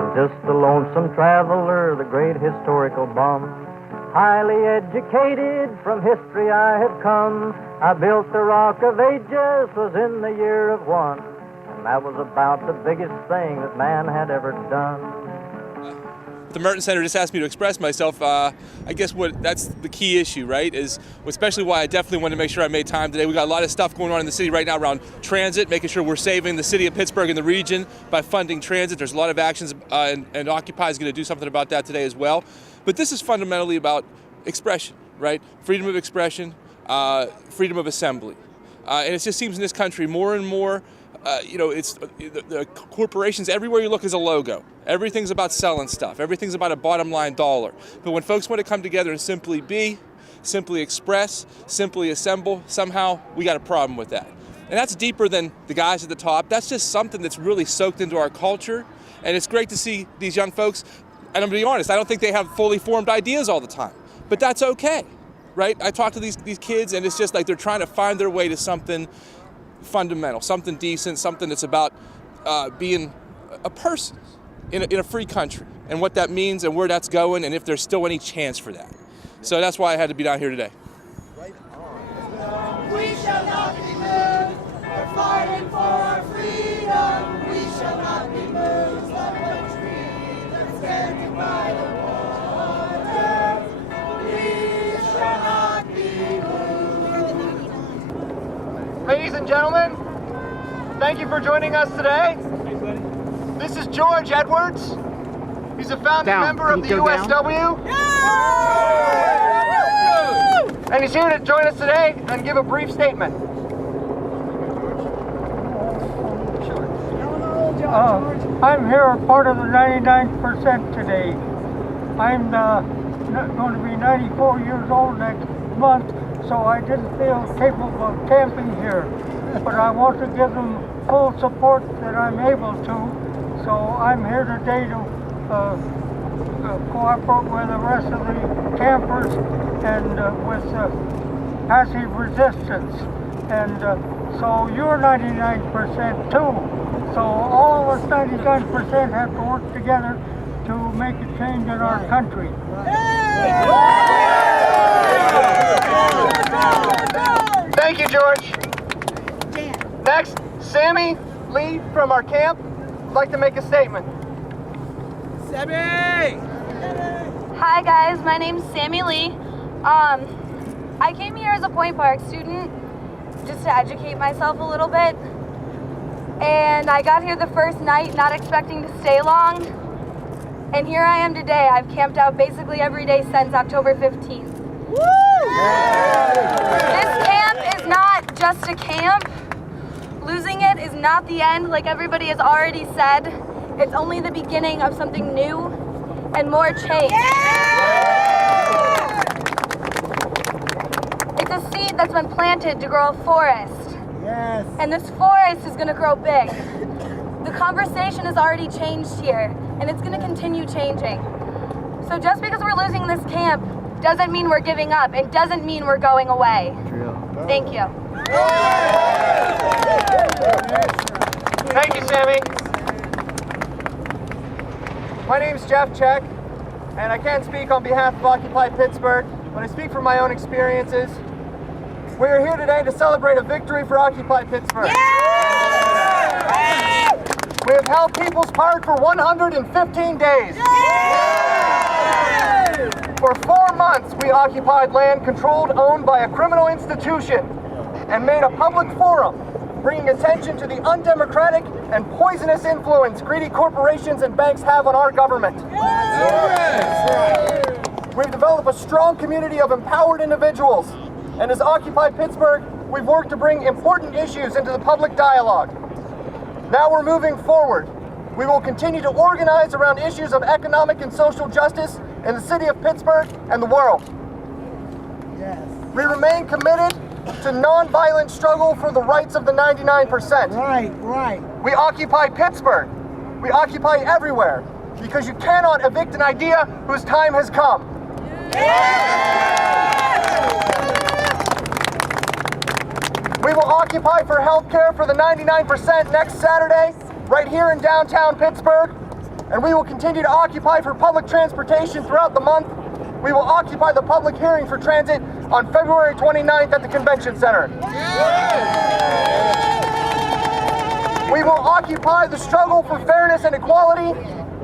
I'm just a lonesome traveler, the great historical bum. Highly educated, from history I have come. I built the Rock of Ages, was in the year of one. And that was about the biggest thing that man had ever done. The Merton Center just asked me to express myself. I guess that's the key issue, right? Is especially why I definitely wanted to make sure I made time today. We got a lot of stuff going on in the city right now around transit, making sure we're saving the city of Pittsburgh and the region by funding transit. There's a lot of actions, and Occupy is going to do something about that today as well. But this is fundamentally about expression, right? Freedom of expression, freedom of assembly. And it just seems in this country more and more, it's the corporations, everywhere you look is a logo. Everything's about selling stuff. Everything's about a bottom line dollar. But when folks want to come together and simply be, simply express, simply assemble, somehow we got a problem with that. And that's deeper than the guys at the top. That's just something that's really soaked into our culture. And it's great to see these young folks. And I'm going to be honest, I don't think they have fully formed ideas all the time. But that's okay, right? I talk to these kids, and it's just like they're trying to find their way to something fundamental, something decent, something that's about being a person in a free country, and what that means and where that's going, and if there's still any chance for that. So that's why I had to be down here today. Right on. We shall not be moved. We're fighting for our freedom. We shall not be moved like a tree that's standing by the water. We shall not be moved. Ladies and gentlemen, thank you for joining us today. This is George Edwards. He's a founding member of the USW. And he's here to join us today and give a brief statement. I'm here part of the 99% today. I'm going to be 94 years old next month, so I didn't feel capable of camping here. But I want to give them full support that I'm able to. So I'm here today to cooperate with the rest of the campers and with passive resistance. And so you're 99% too. So all of us 99% have to work together to make a change in our country. Thank you, George. Next, Sammy Lee from our camp would like to make a statement. Sammy! Hi guys, my name's Sammy Lee. I came here as a Point Park student just to educate myself a little bit. And I got here the first night not expecting to stay long. And here I am today. I've camped out basically every day since October 15th. Woo! This camp is not just a camp. Losing it is not the end, like everybody has already said. It's only the beginning of something new and more change. Yeah! It's a seed that's been planted to grow a forest. Yes. And this forest is going to grow big. The conversation has already changed here, and it's going to continue changing. So just because we're losing this camp doesn't mean we're giving up. It doesn't mean we're going away. Thank you. Thank you, Sammy. My name's Jeff Check, and I can't speak on behalf of Occupy Pittsburgh, but I speak from my own experiences. We are here today to celebrate a victory for Occupy Pittsburgh. Yeah! We have held People's Park for 115 days. Yeah! For 4 months, we occupied land controlled, owned by a criminal institution, and made a public forum, bringing attention to the undemocratic and poisonous influence greedy corporations and banks have on our government. We've developed a strong community of empowered individuals, and as Occupy Pittsburgh, we've worked to bring important issues into the public dialogue. Now we're moving forward. We will continue to organize around issues of economic and social justice in the city of Pittsburgh and the world. Yes. We remain committed to nonviolent struggle for the rights of the 99%. Right. We occupy Pittsburgh. We occupy everywhere, because you cannot evict an idea whose time has come. We will occupy for health care for the 99% next Saturday, right here in downtown Pittsburgh, and we will continue to occupy for public transportation throughout the month. We will occupy the public hearing for transit on February 29th at the Convention Center. We will occupy the struggle for fairness and equality.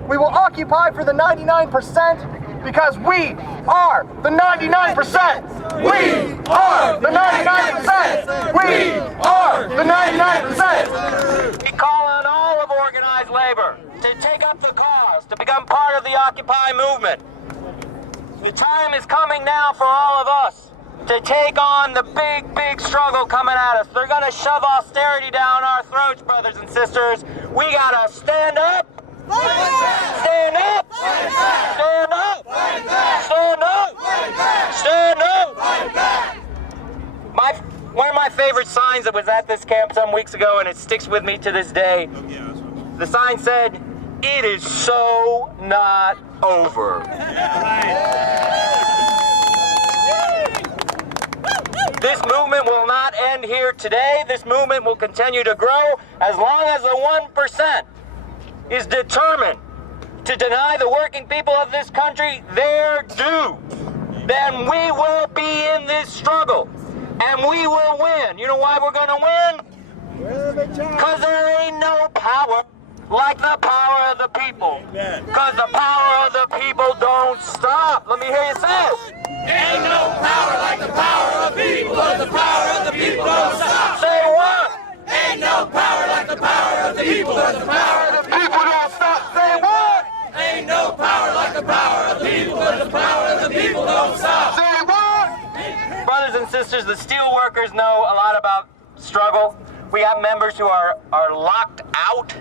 We will occupy for the 99% because we are the 99%. We are the 99%. We are the 99%. We call on all of organized labor to take up the cause, to become part of the Occupy movement. The time is coming now for all of us to take on the big struggle coming at us. They're gonna shove austerity down our throats, brothers and sisters. We gotta stand up. Stand up. Stand up. Stand up. Stand up. One of my favorite signs that was at this camp some weeks ago, and it sticks with me to this day. The sign said, "It is so not over." This movement will not end here today. This movement will continue to grow as long as the 1% is determined to deny the working people of this country their due. Then we will be in this struggle, and we will win. You know why we're going to win? Because there ain't no power like the power of the people. Because the power of the people don't stop. Let me hear you say it. Ain't no power like the power of the people, but the power of the people don't stop. Say what? Ain't no power like the power of the people, but the power of the people don't stop. Say what? Ain't no power like the power of the people, but the power of the people don't stop. Say what? Brothers and sisters, the steel workers know a lot about struggle. We have members who are locked out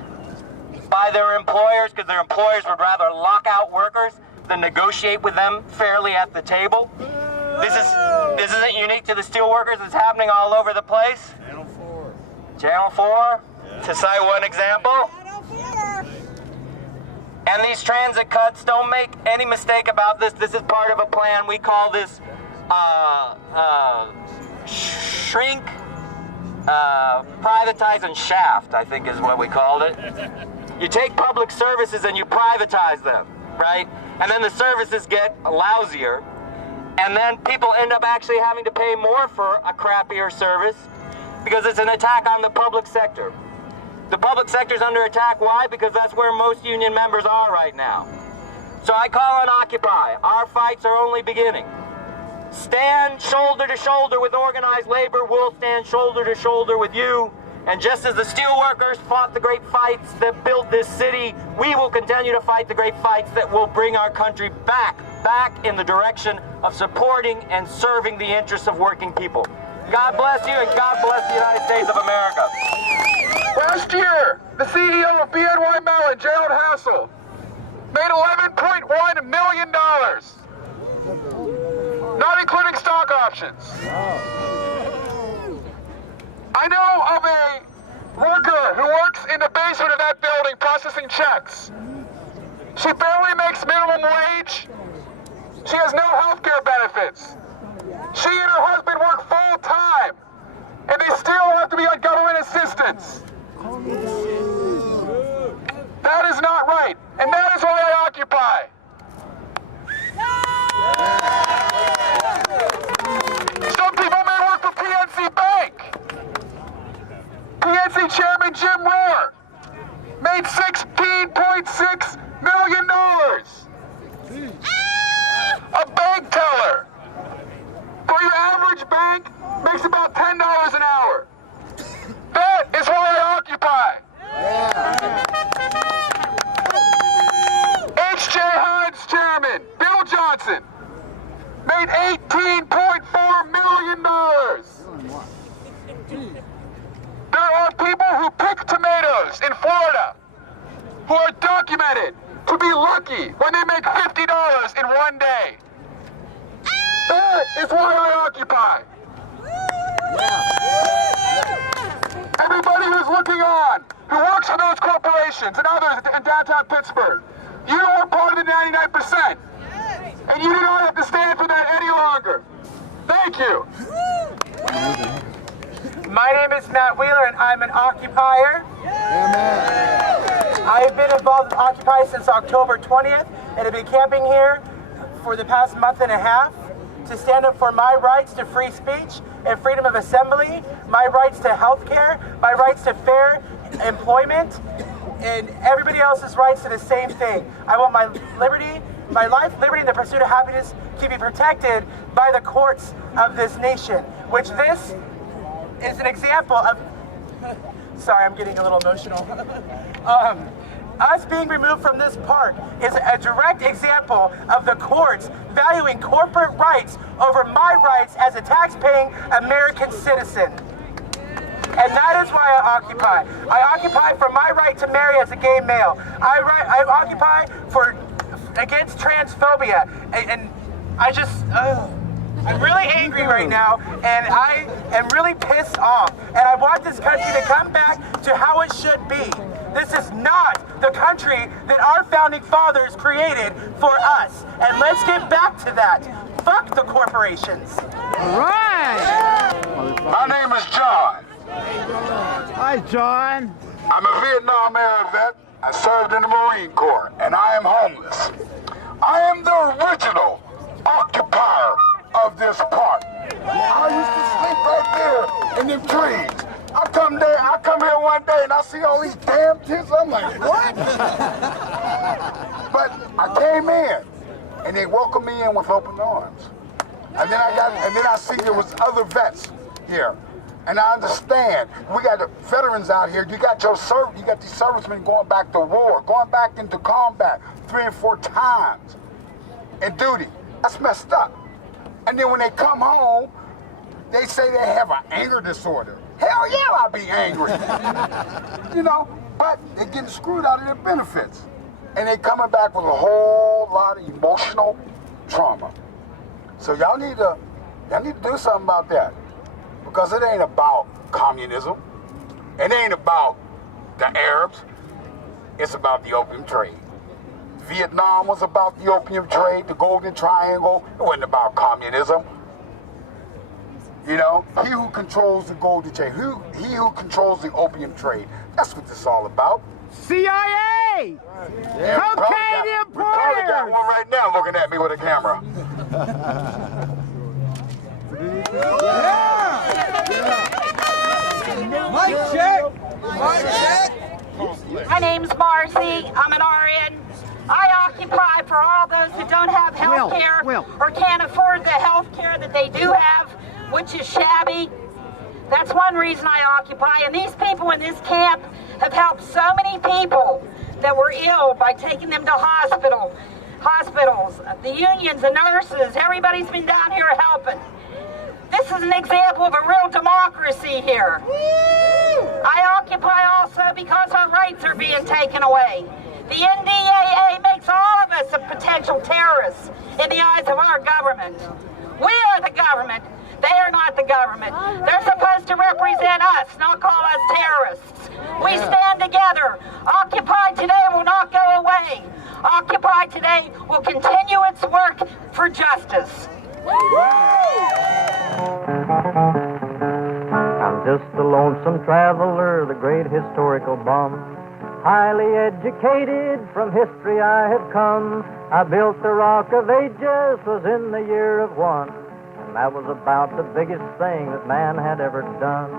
by their employers because their employers would rather lock out workers than negotiate with them fairly at the table. This isn't unique to the steel workers. It's happening all over the place. Channel 4, to cite one example. And these transit cuts, don't make any mistake about this. This is part of a plan. We call this shrink, privatize and shaft, I think is what we called it. You take public services and you privatize them, right? And then the services get lousier, and then people end up actually having to pay more for a crappier service because it's an attack on the public sector. The public sector's under attack. Why? Because that's where most union members are right now. So I call on Occupy. Our fights are only beginning. Stand shoulder to shoulder with organized labor. We'll stand shoulder to shoulder with you. And just as the steelworkers fought the great fights that built this city, we will continue to fight the great fights that will bring our country back in the direction of supporting and serving the interests of working people. God bless you, and God bless the United States of America. Last year, the CEO of BNY Mellon, Gerald Hassel, made $11.1 million, not including stock options. I know of a worker who works in the basement of that building processing checks. She barely makes minimum wage. She has no health care benefits. She and her husband work full time, and they still have to be on government assistance. That is not right, and that is why I occupy. Some people may work for PNC Bank. PNC Chairman Jim Rohr made $16.6 million. A bank teller for your average bank makes about $10 an hour. That is why I occupy. H.J. Heinz Chairman Bill Johnson made $18.4 million. There are people who pick tomatoes in Florida who are documented to be lucky when they make $50 in one day. That is why I occupy. Everybody who's looking on, who works for those corporations and others in downtown Pittsburgh, you are part of the 99%. And you do not have to stand for that any longer. Thank you. My name is Matt Wheeler, and I'm an occupier. Amen. I've been involved with Occupy since October 20th and have been camping here for the past month and a half to stand up for my rights to free speech and freedom of assembly, my rights to health care, my rights to fair employment, and everybody else's rights to the same thing. I want my liberty, my life, liberty, and the pursuit of happiness to be protected by the courts of this nation, which this is an example of. Sorry, I'm getting a little emotional. Us being removed from this park is a direct example of the courts valuing corporate rights over my rights as a tax-paying American citizen. And that is why I occupy. I occupy for my right to marry as a gay male. I occupy against transphobia. And I just, I'm really angry right now, and I am really pissed off. And I want this country to come back to how it should be. This is not the country that our founding fathers created for us. And let's get back to that. Fuck the corporations. All right. My name is John. Hi, John. I'm a Vietnam era vet. I served in the Marine Corps, and I am homeless. I am the original occupier of this park. I used to sleep right there in them trees. I come here one day and I see all these damn tents. I'm like, what? But I came in and they welcomed me in with open arms. And then I see there was other vets here. And I understand. We got the veterans out here. You got these servicemen going back to war, going back into combat 3 and 4 times in duty. That's messed up. And then when they come home, they say they have an anger disorder. Hell yeah, I'll be angry. You know, but they're getting screwed out of their benefits. And they're coming back with a whole lot of emotional trauma. So y'all need to do something about that. Because it ain't about communism. It ain't about the Arabs. It's about the opium trade. Vietnam was about the opium trade, the Golden Triangle. It wasn't about communism. You know, he who controls the golden trade, he who controls the opium trade. That's what this is all about. CIA! Yeah, Cocaine we probably got one right now looking at me with a camera. Mic check! Mic check! My name's Marcy. I'm an RN. I occupy for all those who don't have health care or can't afford the health care that they do have, which is shabby. That's one reason I occupy. And these people in this camp have helped so many people that were ill by taking them to hospitals. The unions, the nurses, everybody's been down here helping. This is an example of a real democracy here. I occupy also because our rights are being taken away. The NDAA makes all of us a potential terrorists in the eyes of our government. We are the government. They are not the government. They're supposed to represent us, not call us terrorists. We stand together. Occupy today will not go away. Occupy today will continue its work for justice. I'm just a lonesome traveler, the great historical bum. Highly educated, from history I have come. I built the Rock of Ages, was in the year of 1. And that was about the biggest thing that man had ever done.